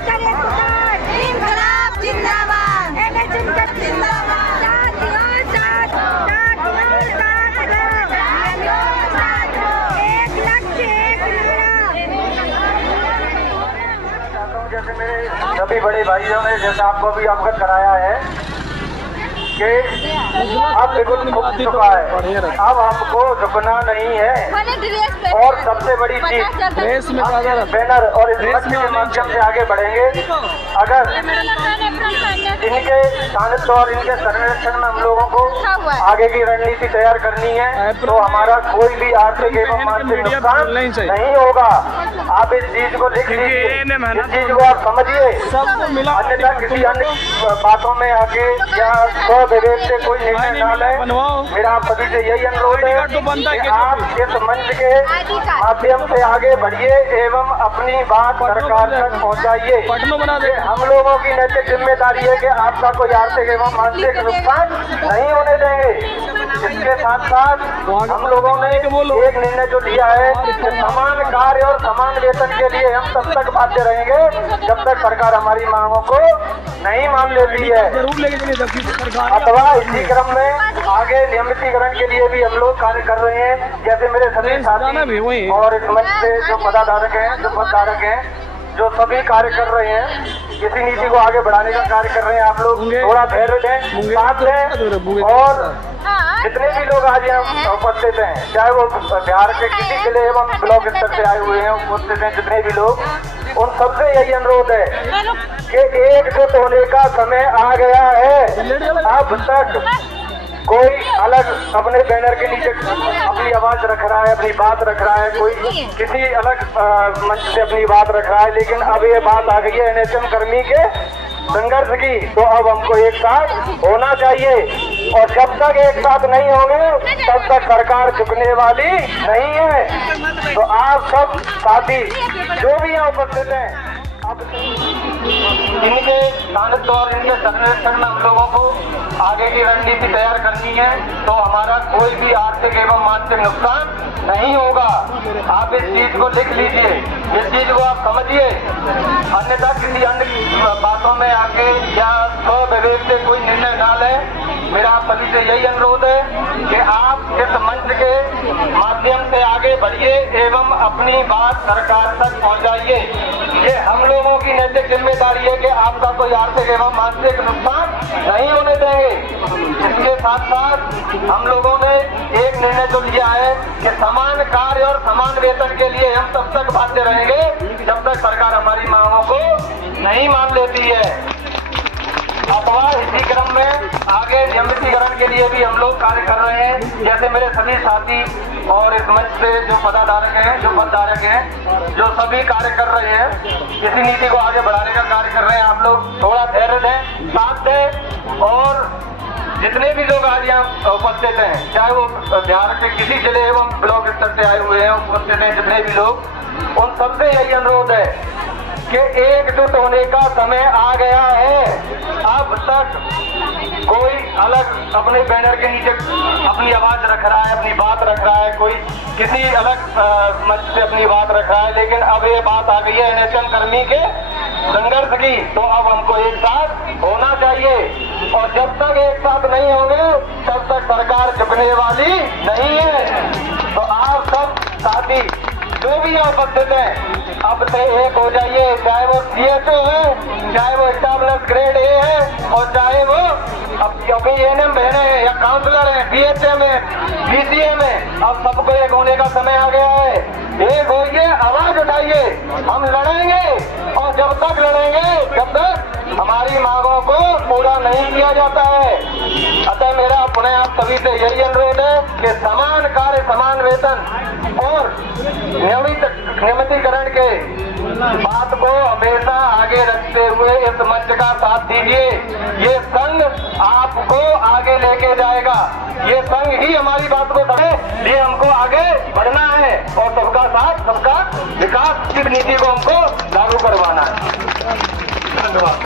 इंकलाब जिंदाबाद, जैसे मेरे सभी बड़े भाइयों ने जैसे आपको भी अवगत कराया है कि अब बिल्कुल झुक चुका है, अब हमको झुकना नहीं है। और सबसे बड़ी चीज बैनर और इस मंच के माध्यम से आगे बढ़ेंगे। अगर इनके सानिध्य और इनके संरक्षण में हम लोगों को आगे की रणनीति तैयार करनी है तो हमारा कोई भी आर्थिक एवं मानसिक नुकसान नहीं होगा। आप इस चीज को लिख लीजिए, इस चीज को आप समझिए, अन्यथा किसी अन्य बातों में आके या विवेक से कोई निर्णय न ले। मेरा आप सभी से यही अनुरोध है कि आप इस मंच के माध्यम से आगे बढ़िए एवं अपनी बात सरकार तक पहुंचाइए। हम लोगों की नैतिक जिम्मेदारी है कि आपका कोई आर्थिक एवं मानसिक नुकसान नहीं होने देंगे। इसके साथ साथ हम लोगों ने एक निर्णय जो लिया है कि समान कार्य और समान वेतन के लिए हम तब तक बाध्य रहेंगे जब तक सरकार हमारी मांगों को नहीं मान लेती है, अथवा इसी क्रम में आगे नियमितीकरण के लिए भी हम लोग कार्य कर रहे हैं। जैसे मेरे सभी साथी और इस मंच से जो पदाधारक हैं, जो पदधारक हैं, जो सभी कार्य कर रहे हैं, इसी नीति को आगे बढ़ाने का कार्य कर रहे हैं। आप लोग थोड़ा धैर्य दें, साथ दें। और जितने भी लोग आज यहाँ उपस्थित हैं, चाहे वो बिहार के किसी जिले एवं ब्लॉक स्तर से आए हुए हैं, उपस्थित हैं जितने भी लोग, उन सबसे यही अनुरोध है कि एकजुट होने का समय आ गया है। अब तक कोई अलग अपने बैनर के नीचे अपनी आवाज रख रहा है, अपनी बात रख रहा है, कोई किसी अलग मंच से अपनी बात रख रहा है, लेकिन अब ये बात आ गई है एनएचएम कर्मी के संघर्ष की, तो अब हमको एक साथ होना चाहिए। और जब तक एक साथ नहीं होंगे तब तक सरकार झुकने वाली नहीं है। तो आप सब साथी जो भी यहाँ उपस्थित हैं, अब इनके सानिध्य और इनके संरक्षण में हम लोगों को आगे की रणनीति तैयार करनी है तो हमारा कोई भी आर्थिक एवं मानसिक नुकसान नहीं होगा। आप इस चीज को लिख लीजिए, इस चीज को आप समझिए, अन्यथा किसी अन्य बातों में आके या विवेक से कोई निर्णय न ले। मेरा आप सभी से यही अनुरोध है कि आप इस मंच के माध्यम से आगे बढ़िए एवं अपनी बात सरकार तक पहुंचाइए। ये हम लोगों की नैतिक जिम्मेदारी है कि आपका कोई आर्थिक एवं मानसिक नुकसान नहीं होने देंगे। इसके साथ साथ हम लोगों ने एक निर्णय जो लिया है कि समान कार्य और समान वेतन के लिए हम तब तक बाध्य रहेंगे जब तक सरकार हमारी मांगों को नहीं मान लेती है, अथवा इसी क्रम में आगे नियमितीकरण के लिए भी हम लोग कार्य कर रहे हैं। जैसे मेरे सभी साथी और इस मंच से जो पदाधारक हैं, जो पदधारक हैं, जो सभी कार्य कर रहे हैं, इसी नीति को आगे बढ़ाने का कार्य कर रहे हैं। आप लोग थोड़ा धैर्य दें, साथ दें। और जितने भी लोग आज यहाँ उपस्थित हैं, चाहे वो बिहार के किसी जिले एवं ब्लॉक स्तर से आए हुए हैं, उपस्थित हैं जितने भी लोग, उन सबसे यही अनुरोध है कि एकजुट होने का समय आ गया है। अब तक कोई अलग अपने बैनर के नीचे अपनी आवाज रख रहा है, अपनी बात रख रहा है, कोई किसी अलग मंच से अपनी बात रख रहा है, लेकिन अब ये बात आ गई है एनएचएम कर्मी के संघर्ष की, तो अब हमको एक साथ होना चाहिए। और जब तक एक साथ नहीं होंगे तब तक सरकार झुकने वाली नहीं है। तो आप सब साथी जो भी यहाँ उपस्थित हैं, अब से एक हो जाइए, चाहे वो सीएसओ है, चाहे वो स्टाफ ग्रेड ए है, और चाहे वो अब क्योंकि एएनएम बहने हैं या काउंसलर हैं, बीएचएम है, बीसीएम है, अब सबको एक होने का समय आ गया है। एक होइए, आवाज उठाइए, हम लड़ेंगे और जब तक लड़ेंगे जब तक हमारी मांगों को पूरा नहीं किया जाता है। अतः मेरा पुनः आप सभी से यही अनुरोध है कि समान कार्य समान वेतन और नियमितीकरण के बात को हमेशा आगे रखते हुए इस मंच का साथ दीजिए। ये संघ आपको आगे लेके जाएगा, ये संघ ही हमारी बात को करे, ये हमको आगे बढ़ना है और सबका साथ सबका विकास की नीति को हमको लागू करवाना है। धन्यवाद।